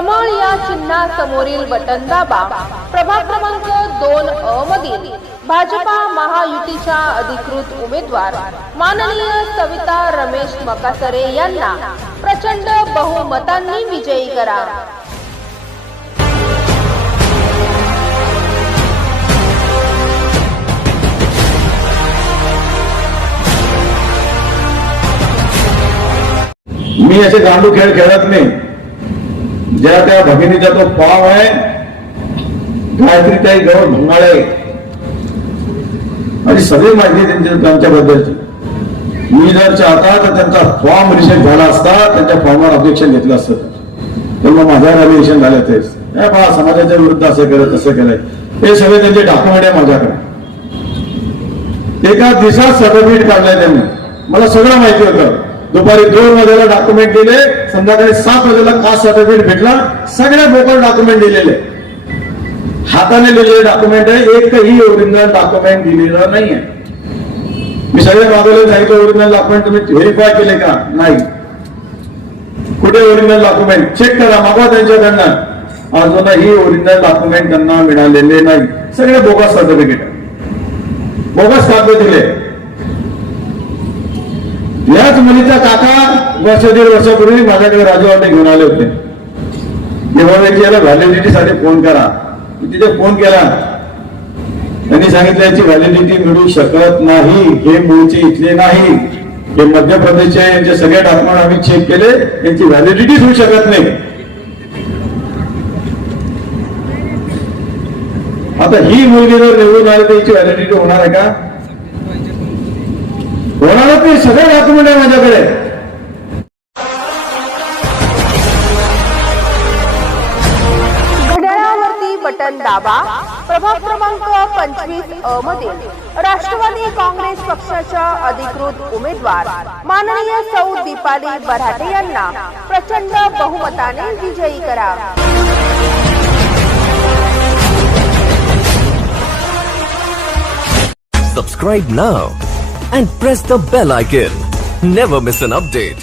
कमळ या चिन्हासमोरील बटन दाबा. प्रभाग क्रमांक 2 मधील भाजपा महायुतीच्या अधिकृत उमेदवार माननीय सविता रमेश मकासरे यांना प्रचंड बहुमतांनी विजयी करा. मी असे गांडू खेळ खेळत नाही. ज्या त्या भगिनीचा तो पाव आहे, गायत्रीताई गौर भंगाळे आणि सगळी माहिती त्यांच्याबद्दलची. मी जर चाहता तर त्यांचा फॉर्म रिजेक्ट झाला असता, त्यांच्या फॉर्मवर ऑब्जेक्शन घेतलं असतं, तर मग माझ्या व्हॅल्युएशन झालं तेच बा समाजाच्या विरुद्ध असं केलं तसं केलंय. हे सगळे त्यांचे डॉक्युमेंट आहे माझ्याकडे. एका दिवसात सर्टिफिकेट काढलंय त्यांनी. मला सगळं माहिती होतं. दुपारी 2 वाजेला डॉक्युमेंट दिले, संध्याकाळी 7 वाजेला कास्ट सर्टिफिकेट भेटला. सगळे बोकड डॉक्युमेंट दिलेले, हाताने लिहिलेले डॉक्युमेंट आहे. एकही ओरिजिनल डॉक्युमेंट दिलेलं नाहीये. मी सगळे मागवले नाही. ओरिजिनल डॉक्युमेंट तुम्ही व्हेरीफाय केले का? नाही. कुठे ओरिजिनल डॉक्युमेंट चेक करा, मागवा त्यांच्याकडनं. अजूनही ओरिजिनल डॉक्युमेंट त्यांना मिळालेले नाही. सगळे बोगस सर्टिफिकेट, बोगस कागद दिले. याच मुलीचा काका 1-1.5 वर्षापूर्वी माझ्याकडे राजवाटे घेऊन आले होते. तेव्हा याला व्हॅलिडिटी साठी फोन करा. तिथे फोन केला, त्यांनी सांगितलं याची व्हॅलिडिटी मिळू शकत नाही. हे मूळचे इथले नाही, हे मध्य प्रदेशचे. यांचे सगळे डॉक्युमेंट आम्ही चेक केले, यांची व्हॅलिडिटीच होऊ शकत नाही. आता ही मुलगी जर निवडून आली तर याची व्हॅलिडिटी होणार आहे का? होणारच नाही. सगळे डॉक्युमेंट आहे माझ्याकडे. घड्याळावरती बटन दाबा. प्रभाग क्रमांक 25 मधील राष्ट्रवादी काँग्रेस पक्षाच्या अधिकृत उमेदवार माननीय सौ दीपाली बराटे यांना प्रचंड बहुमताने विजयी करा. Subscribe now and press the bell icon. Never miss an update.